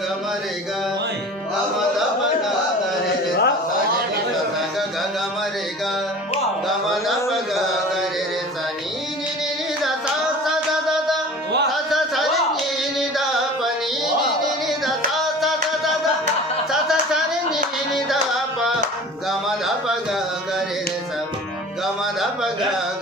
ग म रे ग ग म द प ग ग रे रे सा सा रे रे सा सा ग ग ग म रे ग ग म द प ग ग रे रे सा नि नि नि नि दा सा सा दा दा दा सा सा सा रे नि नि दा प नि नि नि नि दा सा सा दा दा दा सा सा सा रे नि नि दा प ग म द प ग ग रे रे सा ग म द प ग